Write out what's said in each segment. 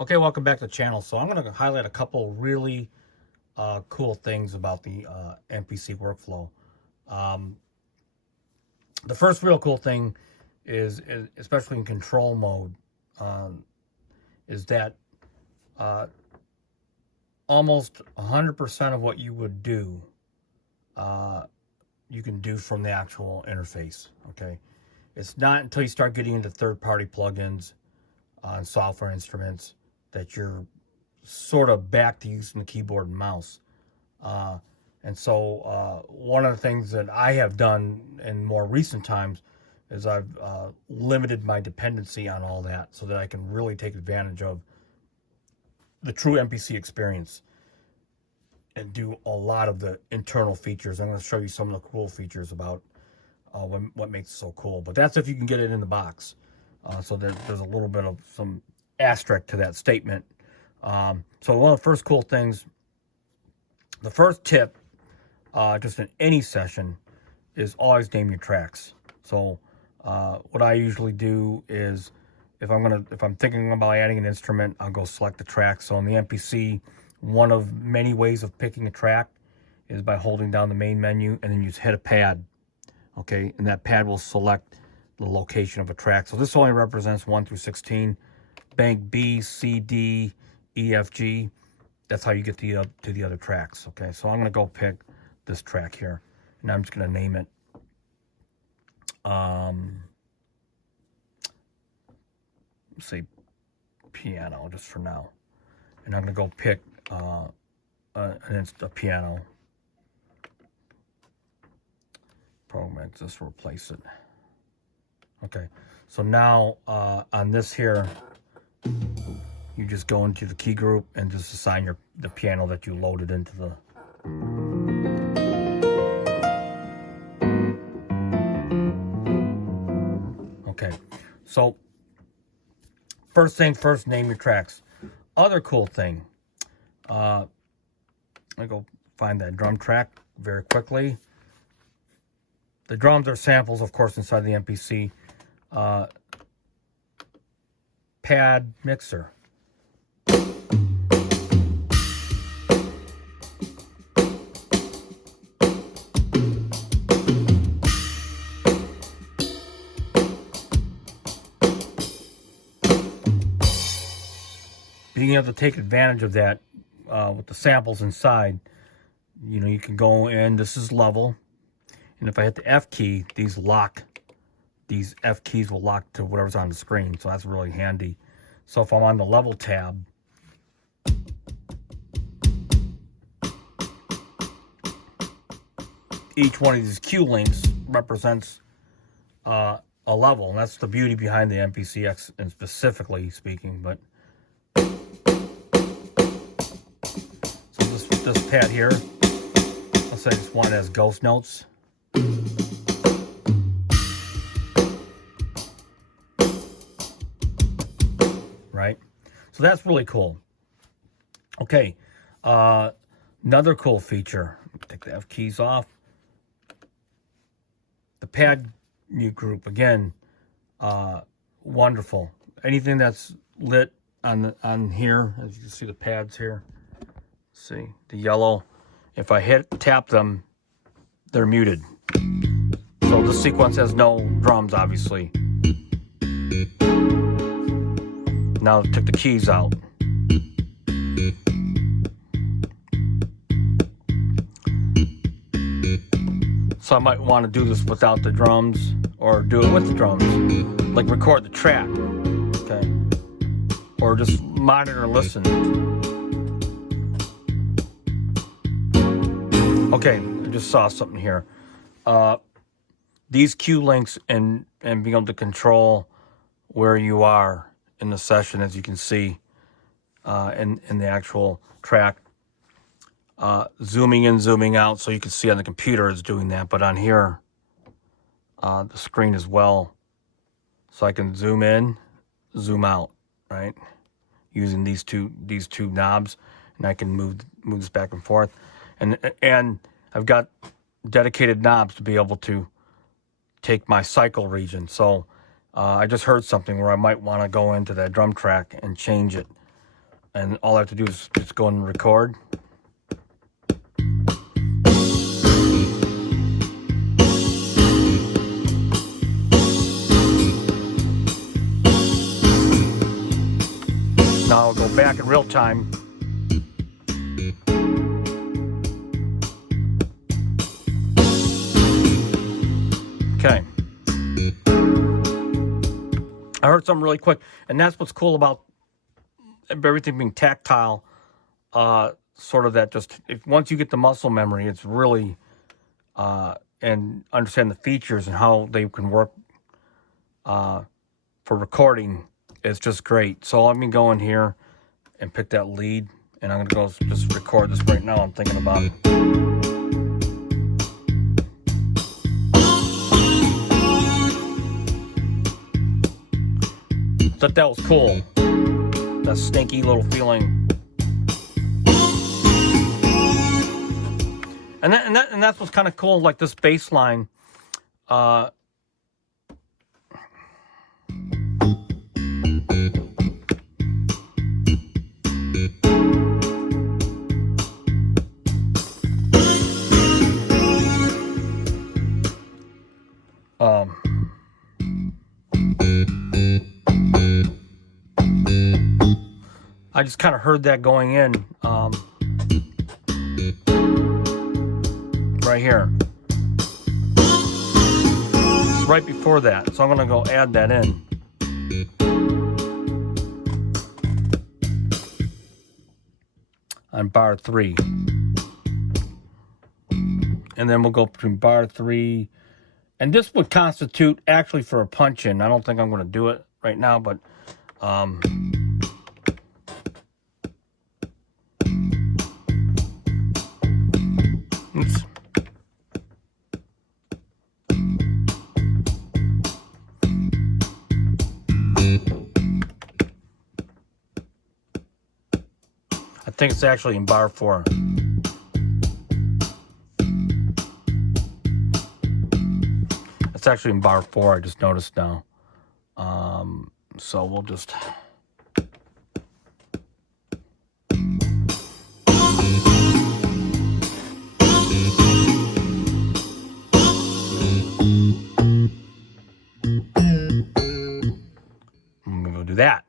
Okay, welcome back to the channel. So I'm going to highlight a couple really cool things about the MPC workflow. The first real cool thing is especially in control mode, is that almost 100% of what you would do, you can do from the actual interface. Okay, it's not until you start getting into third-party plugins on software instruments that you're sort of back to using the keyboard and mouse. And so one of the things that I have done in more recent times is I've limited my dependency on all that so that I can really take advantage of the true MPC experience and do a lot of the internal features. I'm going to show you some of the cool features about what makes it so cool. But that's if you can get it in the box. So there's a little bit of some asterisk to that statement. So one of the first cool things, the first tip, just in any session, is always name your tracks. So what I usually do is if I'm thinking about adding an instrument, I'll go select the track. So in the MPC, one of many ways of picking a track is by holding down the main menu and then you just hit a pad. Okay, and that pad will select the location of a track. So this only represents 1 through 16. Bank B, C, D, E, F, G. That's how you get to the other tracks. Okay, so I'm going to go pick this track here, and I'm just going to name it. Say piano just for now, and I'm going to go pick a piano. Program just replace it. Okay, so now on this here, you just go into the key group and just assign the piano that you loaded into the. Okay, so first thing first, name your tracks. Other cool thing, I go find that drum track very quickly. The drums are samples, of course, inside the MPC. Pad mixer. Being able to take advantage of that with the samples inside, you can go in, this is level, and if I hit the F key, these F keys will lock to whatever's on the screen, so that's really handy. So if I'm on the level tab, each one of these cue links represents a level, and that's the beauty behind the MPCx, and specifically speaking. But so this pad here, let's say this one has ghost notes. Right? So that's really cool. Okay, another cool feature, take the F keys off. The pad new group, again, wonderful. Anything that's lit on here, as you can see the pads here, see the yellow, if I tap them, they're muted. So the sequence has no drums, obviously. Now I took the keys out. So I might want to do this without the drums or do it with the drums. Like record the track, okay? Or just monitor and listen. Okay, I just saw something here. These cue links and being able to control where you are in the session, as you can see in the actual track, zooming in, zooming out, so you can see on the computer it's doing that, but on here the screen as well, so I can zoom in, zoom out, right, using these two knobs, and I can move this back and forth, and I've got dedicated knobs to be able to take my cycle region. So I just heard something where I might want to go into that drum track and change it. And all I have to do is just go and record. Now I'll go back in real time. Okay. I heard something really quick, and that's what's cool about everything being tactile. Sort of that just, once you get the muscle memory, it's really, and understand the features and how they can work for recording, it's just great. So let me go in here and pick that lead, and I'm going to go just record this right now. I'm thinking about it. Thought that was cool. That stinky little feeling. And that's what's kind of cool, like this bass line. I just kind of heard that going in right here, right before that. So I'm going to go add that in. On bar 3. And then we'll go between bar 3. And this would constitute actually for a punch in. I don't think I'm going to do it right now, but oops. I think it's actually in bar 4. It's actually in bar 4, I just noticed now. So we'll just... I'm gonna go do that.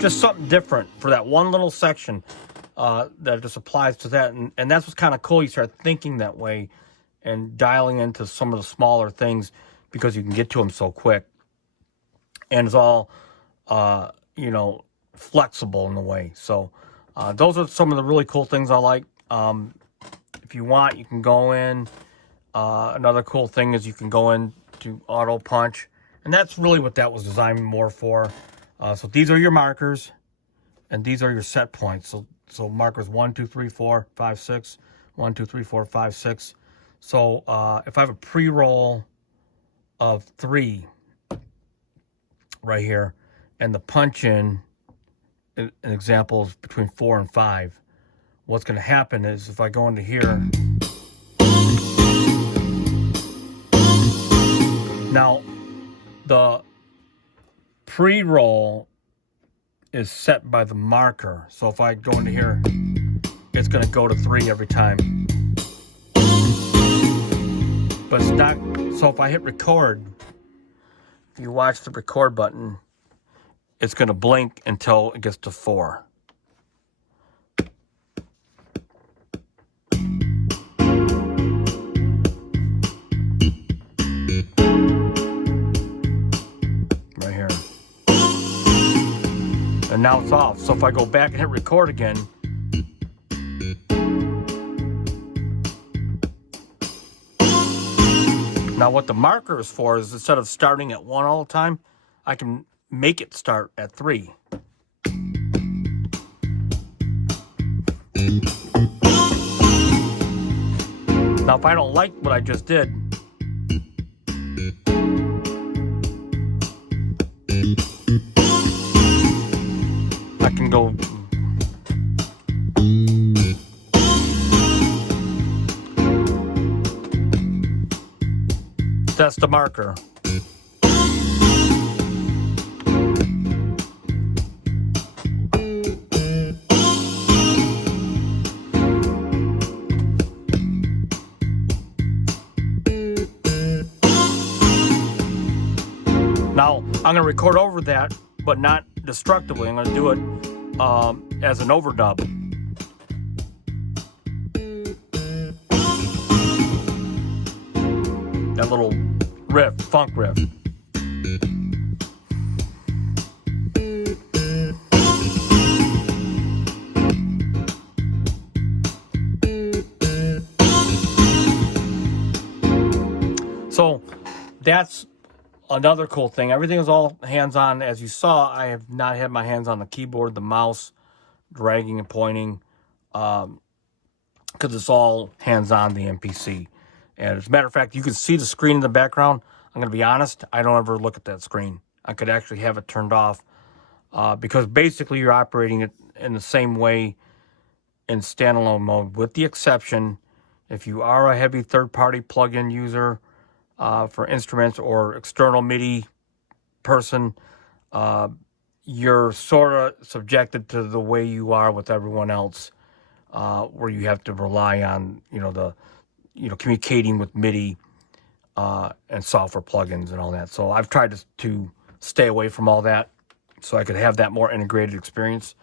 Just something different for that one little section that just applies to that. And that's what's kind of cool. You start thinking that way and dialing into some of the smaller things because you can get to them so quick. And it's all, you know, flexible in a way. So those are some of the really cool things I like. If you want, you can go in. Another cool thing is you can go in to auto punch. And that's really what that was designed more for. So these are your markers, and these are your set points. So markers 1, 2, 3, 4, 5, 6. 1, 2, 3, 4, 5, 6. So if I have a pre-roll of 3 right here, and the punch in, an example is between 4 and 5. What's going to happen is if I go into here, now the pre-roll is set by the marker. So if I go into here, it's going to go to 3 every time. But it's not, so if I hit record, if you watch the record button, it's going to blink until it gets to 4. And now it's off. So if I go back and hit record again, now what the marker is for is instead of starting at 1 all the time, I can make it start at 3. Now if I don't like what I just did, I can go test the marker. Now, I'm going to record over that, but not destructively. I'm going to do it as an overdub. That little riff, funk riff. So that's another cool thing. Everything is all hands-on. As you saw, I have not had my hands on the keyboard, the mouse, dragging and pointing, because it's all hands-on the MPC. And as a matter of fact, you can see the screen in the background. I'm going to be honest, I don't ever look at that screen. I could actually have it turned off because basically you're operating it in the same way in standalone mode, with the exception if you are a heavy third-party plugin user for instruments or external MIDI person, you're sort of subjected to the way you are with everyone else, where you have to rely on, communicating with MIDI and software plugins and all that. So I've tried to stay away from all that so I could have that more integrated experience.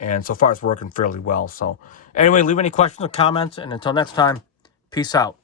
And so far it's working fairly well. So anyway, leave any questions or comments. And until next time, peace out.